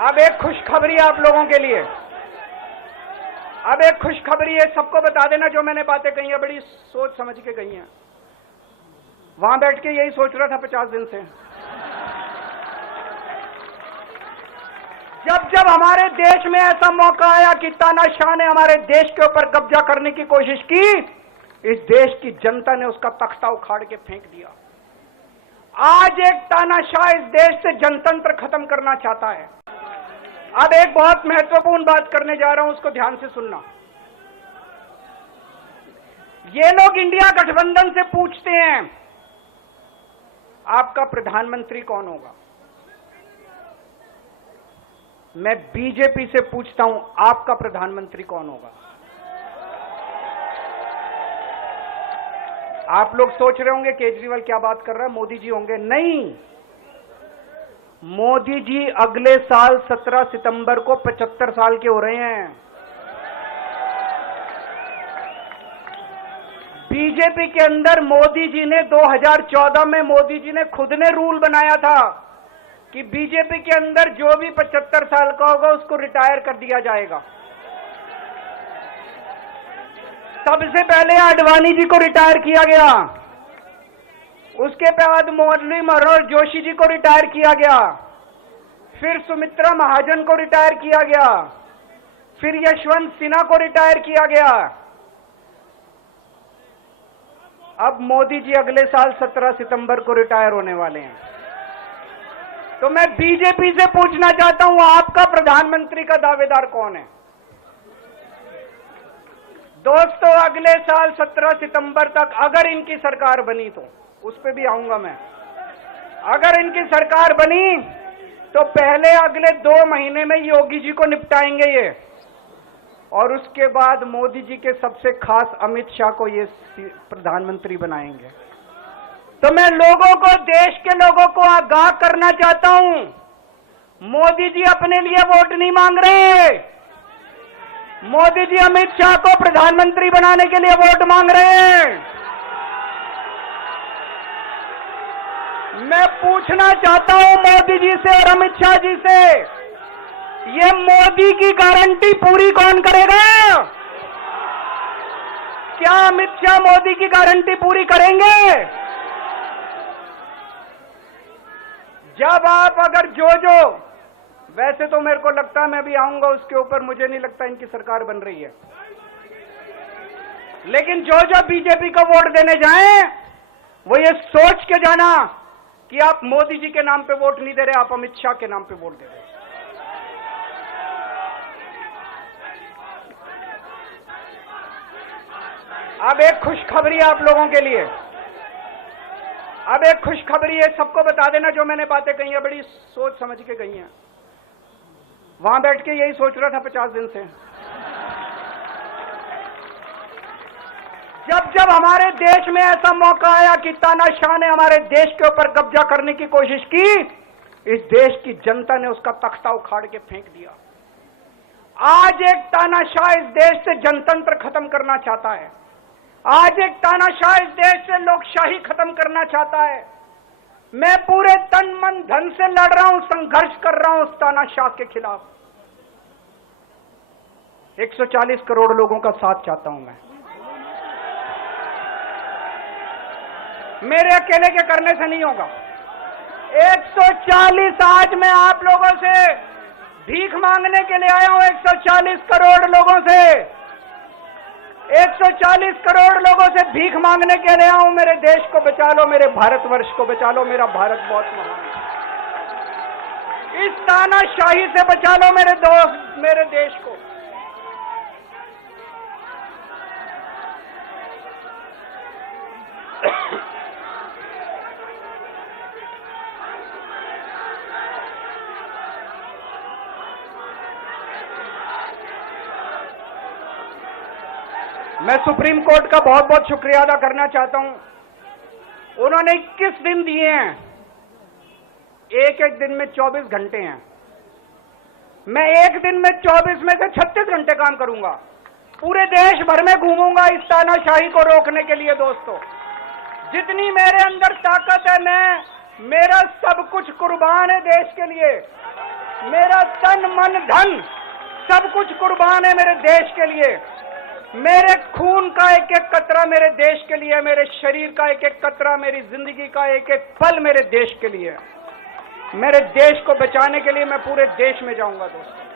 अब एक खुशखबरी आप लोगों के लिए, अब एक खुशखबरी है, सबको बता देना जो मैंने बातें कही हैं बड़ी सोच समझ के कही हैं। वहां बैठ के यही सोच रहा था 50 दिन से। जब जब हमारे देश में ऐसा मौका आया कि तानाशाह ने हमारे देश के ऊपर कब्जा करने की कोशिश की, इस देश की जनता ने उसका तख्ता उखाड़ के फेंक दिया। आज एक तानाशाह इस देश से जनतंत्र खत्म करना चाहता है। अब एक बहुत महत्वपूर्ण बात करने जा रहा हूं, उसको ध्यान से सुनना। ये लोग इंडिया गठबंधन से पूछते हैं आपका प्रधानमंत्री कौन होगा। मैं बीजेपी से पूछता हूं आपका प्रधानमंत्री कौन होगा। आप लोग सोच रहे होंगे केजरीवाल क्या बात कर रहा है, मोदी जी होंगे। नहीं, मोदी जी अगले साल 17 सितंबर को 75 साल के हो रहे हैं। बीजेपी के अंदर मोदी जी ने 2014 में मोदी जी ने खुद ने रूल बनाया था कि बीजेपी के अंदर जो भी 75 साल का होगा उसको रिटायर कर दिया जाएगा। सबसे पहले आडवाणी जी को रिटायर किया गया, उसके बाद मुरली मनोहर जोशी जी को रिटायर किया गया, फिर सुमित्रा महाजन को रिटायर किया गया, फिर यशवंत सिन्हा को रिटायर किया गया। अब मोदी जी अगले साल 17 सितंबर को रिटायर होने वाले हैं। तो मैं बीजेपी से पूछना चाहता हूं आपका प्रधानमंत्री का दावेदार कौन है। दोस्तों, अगले साल 17 सितंबर तक अगर इनकी सरकार बनी, तो उस पर भी आऊंगा मैं, अगर इनकी सरकार बनी तो पहले अगले 2 महीने में योगी जी को निपटाएंगे ये, और उसके बाद मोदी जी के सबसे खास अमित शाह को ये प्रधानमंत्री बनाएंगे। तो मैं लोगों को, देश के लोगों को आगाह करना चाहता हूं, मोदी जी अपने लिए वोट नहीं मांग रहे, मोदी जी अमित शाह को प्रधानमंत्री बनाने के लिए वोट मांग रहे हैं। मैं पूछना चाहता हूं मोदी जी से और अमित शाह जी से, ये मोदी की गारंटी पूरी कौन करेगा? क्या अमित शाह मोदी की गारंटी पूरी करेंगे? जब आप अगर जो वैसे तो मेरे को लगता है मैं भी आऊंगा उसके ऊपर, मुझे नहीं लगता इनकी सरकार बन रही है, लेकिन जो बीजेपी को वोट देने जाएं वो ये सोच के जाना कि आप मोदी जी के नाम पे वोट नहीं दे रहे, आप अमित शाह के नाम पे वोट दे रहे। अब एक खुशखबरी आप लोगों के लिए, अब एक खुशखबरी है, सबको बता देना जो मैंने बातें कही हैं बड़ी सोच समझ के कही हैं। वहां बैठ के यही सोच रहा था 50 दिन से। जब जब हमारे देश में ऐसा मौका आया कि तानाशाह ने हमारे देश के ऊपर कब्जा करने की कोशिश की, इस देश की जनता ने उसका तख्ता उखाड़ के फेंक दिया। आज एक तानाशाह इस देश से जनतंत्र खत्म करना चाहता है, आज एक तानाशाह इस देश से लोकशाही खत्म करना चाहता है। मैं पूरे तन मन धन से लड़ रहा हूं, संघर्ष कर रहा हूं उस तानाशाह के खिलाफ। 140 करोड़ लोगों का साथ चाहता हूं मैं। मेरे अकेले के करने से नहीं होगा। 140 आज मैं आप लोगों से भीख मांगने के लिए आया हूं, 140 करोड़ लोगों से, 140 करोड़ लोगों से भीख मांगने के लिए आया हूं। मेरे देश को बचा लो, मेरे भारतवर्ष को बचा लो, मेरा भारत बहुत महान है। इस तानाशाही से बचा लो मेरे दोस्त, मेरे देश को। मैं सुप्रीम कोर्ट का बहुत बहुत शुक्रिया अदा करना चाहता हूं। उन्होंने 21 दिन दिए हैं, एक एक दिन में 24 घंटे हैं। मैं एक दिन में 24 में से 36 घंटे काम करूंगा, पूरे देश भर में घूमूंगा इस तानाशाही को रोकने के लिए। दोस्तों, जितनी मेरे अंदर ताकत है, मेरा सब कुछ कुर्बान है देश के लिए। मेरा तन मन धन सब कुछ कुर्बान है मेरे देश के लिए। मेरे खून का एक एक कतरा मेरे देश के लिए, मेरे शरीर का एक एक कतरा, मेरी जिंदगी का एक एक पल मेरे देश के लिए। मेरे देश को बचाने के लिए मैं पूरे देश में जाऊंगा दोस्तों।